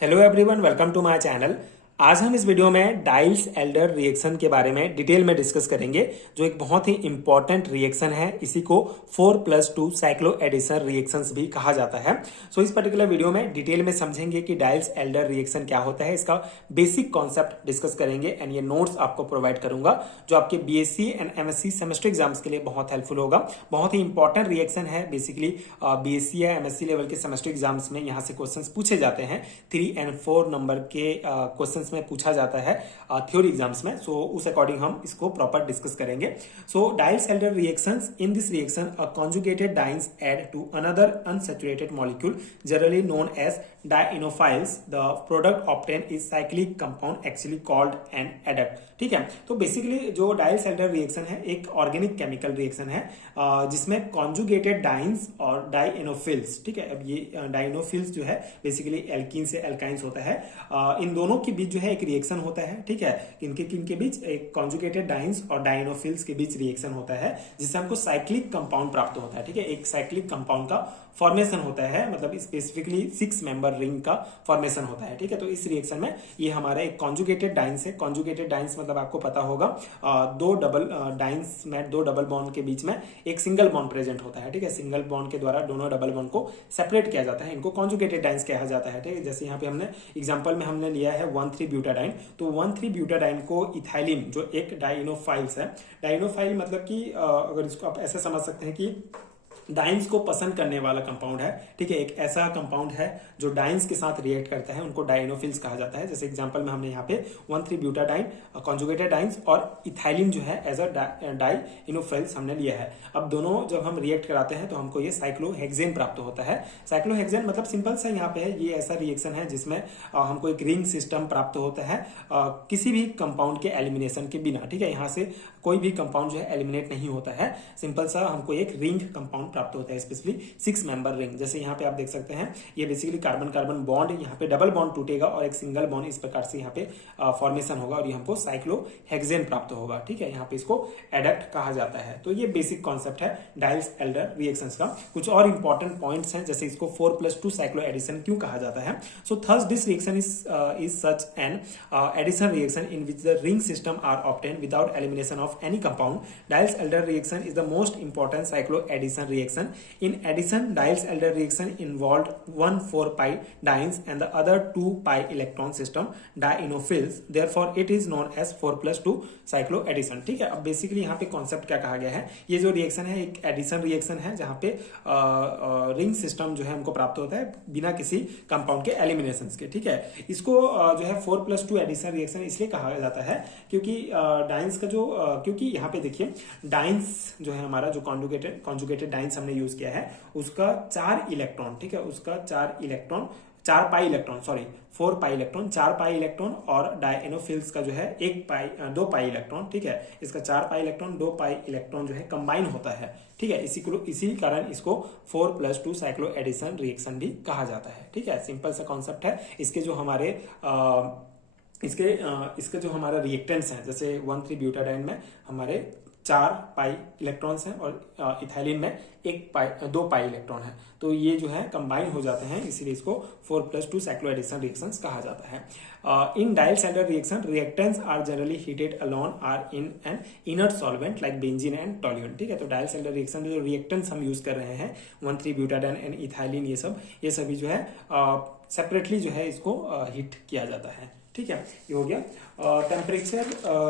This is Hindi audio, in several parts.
Hello everyone, welcome to my channel. आज हम इस वीडियो में डाइल्स एल्डर रिएक्शन के बारे में डिटेल में डिस्कस करेंगे, जो एक बहुत ही इंपॉर्टेंट रिएक्शन है। इसी को 4+2 साइक्लो एडिशन रिएक्शंस भी कहा जाता है। सो इस पर्टिकुलर वीडियो में डिटेल में समझेंगे कि डाइल्स एल्डर रिएक्शन क्या होता है, इसका बेसिक कॉन्सेप्ट डिस्कस करेंगे एंड ये नोट्स आपको प्रोवाइड करूंगा, जो आपके BSc and MSc semester exams के लिए बहुत हेल्पफुल होगा। बहुत ही इंपॉर्टेंट रिएक्शन है। बेसिकली बीएससी या एमएससी लेवल के सेमेस्टर एग्जाम्स में यहाँ से क्वेश्चन पूछे जाते हैं। 3 and 4 नंबर के क्वेश्चन में पूछा जाता है थ्योरी एग्जाम्स में। सो उस अकॉर्डिंग हम इसको प्रॉपर डिस्कस करेंगे। So Diels Alder reactions, in this reaction a conjugated dienes add to another unsaturated molecule generally known as dienophils. The product obtained is cyclic compound actually called an adduct। ठीक है, तो बेसिकली जो डाइल्स एल्डर रिएक्शन है एक ऑर्गेनिक केमिकल रिएक्शन है, जिसमें कॉन्जुगेटेड डाइन्स और डाइनोफिल्स, ठीक है, अब ये डाइनोफिल्स जो है बेसिकली एल्कीन से एल्काइंस होता है, इन दोनों के बीच जो है एक रिएक्शन होता है। ठीक है, किनके बीच? एक कॉन्जुगेटेड डाइन्स और डाइनोफिल्स के बीच रिएक्शन होता है, जिससे हमको साइक्लिक कंपाउंड प्राप्त होता है। ठीक है, एक साइक्लिक कंपाउंड का फॉर्मेशन होता है, मतलब स्पेसिफिकली 6 मेंबर रिंग का फॉर्मेशन होता है। ठीक है, तो इस रिएक्शन में ये हमारा एक कॉन्जुगेटेड डाइन्स है। कॉन्जुगेटेड डाइन्स मतलब आपको पता होगा, दो डबल डाइन्स में दो डबल बॉन्ड के बीच में एक सिंगल बॉन्ड प्रेजेंट होता है। ठीक है, सिंगल बॉन्ड के द्वारा दोनों डबल बॉन्ड को सेपरेट किया जाता है, इनको कॉन्जुगेटेड डाइन्स कहा जाता है। ठीक है, जैसे यहाँ पे हमने एग्जांपल में हमने लिया है 1,3-ब्यूटाडाइन, तो 1,3-ब्यूटाडाइन को इथाइलिन जो एक डाइनोफाइल्स है, डाइनोफाइल मतलब कि अगर इसको आप ऐसे समझ सकते हैं कि डाइन्स को पसंद करने वाला कंपाउंड है। ठीक है, एक ऐसा कंपाउंड है जो डाइन्स के साथ रिएक्ट करता है, उनको डाइनोफिल्स कहा जाता है। जैसे एग्जांपल में हमने यहाँ पे 1,3-ब्यूटाडाइन कॉन्जुगेटेड डाइन्स और इथाइलिन जो है एज अ डाइनोफिल्स हमने लिया है। अब दोनों जब हम रिएक्ट कराते हैं तो हमको ये साइक्लोहेक्सेन प्राप्त होता है। साइक्लोहेक्सेन मतलब सिंपल सा यहाँ पे है, ये ऐसा रिएक्शन है जिसमें हमको एक रिंग सिस्टम प्राप्त होता है किसी भी कंपाउंड के एलिमिनेशन के बिना। ठीक है, यहाँ से कोई भी कंपाउंड जो है एलिमिनेट नहीं होता है, सिंपल सा हमको एक रिंग कंपाउंड प्राप्त होता है, स्पेशली 6 मेंबर रिंग। जैसे यहाँ पे आप देख सकते हैं, ये बेसिकली कार्बन कार्बन बॉन्ड, यहाँ पे डबल बॉन्ड टूटेगा और एक सिंगल बॉन्ड इस प्रकार से यहाँ पे फॉर्मेशन होगा और ये हमको साइक्लोहेक्सेन प्राप्त होगा। ठीक है, यहाँ पे इसको एडक्ट कहा जाता है। तो ये बेसिक कॉन्सेप्ट है डाइल्स एल्डर रिएक्शंस का। कुछ और इंपॉर्टेंट पॉइंट्स हैं, जैसे इसको 4+2 साइक्लो एडिशन क्यों कहा जाता है। So thus this reaction is such an addition reaction in which the ring system are obtained without elimination of any compound. Diels-Alder reaction is the most important cycloaddition reaction. In addition, Diels-Alder reaction involved 1,4-pi dienes and the other 2-pi electron system dienophils. Therefore, it is known as 4+2 cycloaddition. ठीक है, अब बेसिकली यहाँ पे कॉन्सेप्ट क्या कहा गया है, ये जो रिएक्शन है एक एडिशन रिएक्शन है, जहाँ पे रिंग सिस्टम जो है हमको प्राप्त होता है बिना किसी कंपाउंड के एलिमिनेशन के। ठीक है, इसको जो है 4+2 एडिशन रिएक्शन इसलिए कहा जाता है क्योंकि डाइन्स का जो क्योंकि यहाँ पे देखिए डाइन्स जो है हमारा, जो कॉन्जुगेटेड डाइन्स हमने यूज किया है, उसका 4 इलेक्ट्रॉन, ठीक है, उसका 4 electron 4 pi electron, sorry 4 pi electron, 4 pi electron और डाइनोफिल्स का जो है 2 पाई इलेक्ट्रॉन। ठीक है, इसका 4 पाई इलेक्ट्रॉन 2 पाई इलेक्ट्रॉन जो है कंबाइन होता है। ठीक है, इसी कारण इसको 4+2 साइक्लो एडिशन रिएक्शन भी कहा जाता है। ठीक है, सिंपल सा कॉन्सेप्ट है। इसके जो हमारे इसके जो हमारा रिएक्टेंट्स हैं, जैसे 1,3-ब्यूटाडाइन में हमारे 4 पाई इलेक्ट्रॉन्स हैं और इथाइलिन में 2 पाई इलेक्ट्रॉन है, तो ये जो है कंबाइन हो जाते हैं, इसीलिए इसको 4+2 साइक्लो एडिशन रिएक्शंस कहा जाता है। In Diels Alder reaction reactants are generally heated alone or in an inert solvent like benzene and toluene. ठीक है, तो डाइल्स एल्डर रिएक्शन जो रिएक्टेंट्स हम यूज कर रहे हैं 1,3-ब्यूटाडाइन एंड इथाइलिन, ये सभी जो है सेपरेटली जो है इसको हीट किया जाता है। ठीक है, ये हो गया। Temperature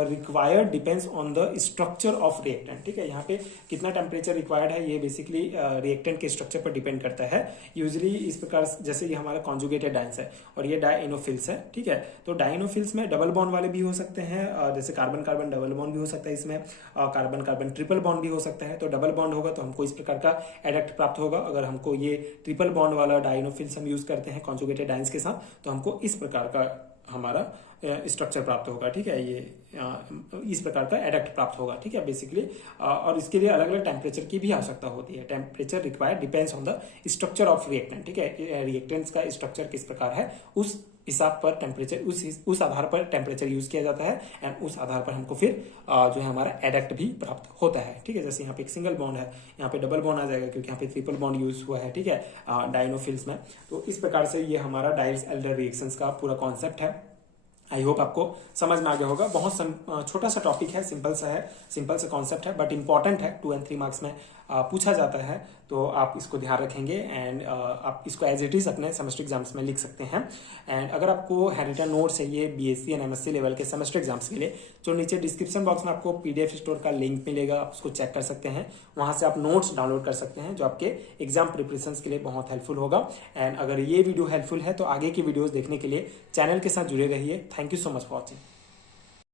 required depends on the structure of reactant. ठीक है, यहाँ पे कितना टेम्परेचर रिक्वायर्ड है ये बेसिकली रिएक्टेंट के स्ट्रक्चर पर डिपेंड करता है। यूजुअली इस प्रकार, जैसे ये हमारा कॉन्जुगेटेड डाइन्स है और ये डाइनोफिल्स है। ठीक है, तो डाइनोफिल्स में डबल बॉन्ड वाले भी हो सकते हैं, जैसे कार्बन कार्बन डबल बॉन्ड भी हो सकता है, इसमें कार्बन कार्बन ट्रिपल बॉन्ड भी हो सकता है। तो डबल बॉन्ड होगा तो हमको इस प्रकार का एडक्ट प्राप्त होगा। अगर हमको ये ट्रिपल बॉन्ड वाला डाइनोफिल्स हम यूज करते हैं कॉन्जुगेटेड डाइन्स के साथ, तो हमको इस प्रकार का हमारा स्ट्रक्चर प्राप्त होगा, ठीक है। ये इस प्रकार का एडक्ट प्राप्त होगा, ठीक है, बेसिकली। और इसके लिए अलग अलग टेम्परेचर की भी आवश्यकता होती है। Temperature required depends on the structure of reactant, ठीक है। रिएक्टेंट्स का स्ट्रक्चर किस प्रकार है उस हिसाब पर टेम्परेचर, उस आधार पर टेम्परेचर यूज किया जाता है, एंड उस आधार पर हमको फिर जो है हमारा एडक्ट भी प्राप्त होता है, ठीक है। जैसे यहाँ पे एक सिंगल बॉन्ड है, यहाँ पे डबल बॉन्ड आ जाएगा क्योंकि यहाँ पे ट्रिपल बॉन्ड यूज हुआ है, ठीक है, डायनोफिल्स में। तो इस प्रकार से ये हमारा डाइल्स एल्डर रिएक्शंस का पूरा कॉन्सेप्ट है। आई होप आपको समझ में आ गया होगा। बहुत छोटा सा टॉपिक है, सिंपल सा कॉन्सेप्ट है, बट इंपॉर्टेंट है। 2 और 3 मार्क्स में पूछा जाता है, तो आप इसको ध्यान रखेंगे, एंड आप इसको एज इट इज अपने सेमेस्टर एग्जाम्स में लिख सकते हैं। एंड अगर आपको हैंडरिटन नोट्स चाहिए बीएससी एंड एमएससी लेवल के सेमेस्टर एग्जाम्स के लिए, तो नीचे डिस्क्रिप्शन बॉक्स में आपको पीडीएफ स्टोर का लिंक मिलेगा, उसको चेक कर सकते हैं। वहां से आप नोट्स डाउनलोड कर सकते हैं, जो आपके एग्जाम प्रिपरेशन के लिए बहुत हेल्पफुल होगा। एंड अगर ये वीडियो हेल्पफुल है तो आगे की वीडियोज देखने के लिए चैनल के साथ जुड़े रहिए। Thank you so much for watching.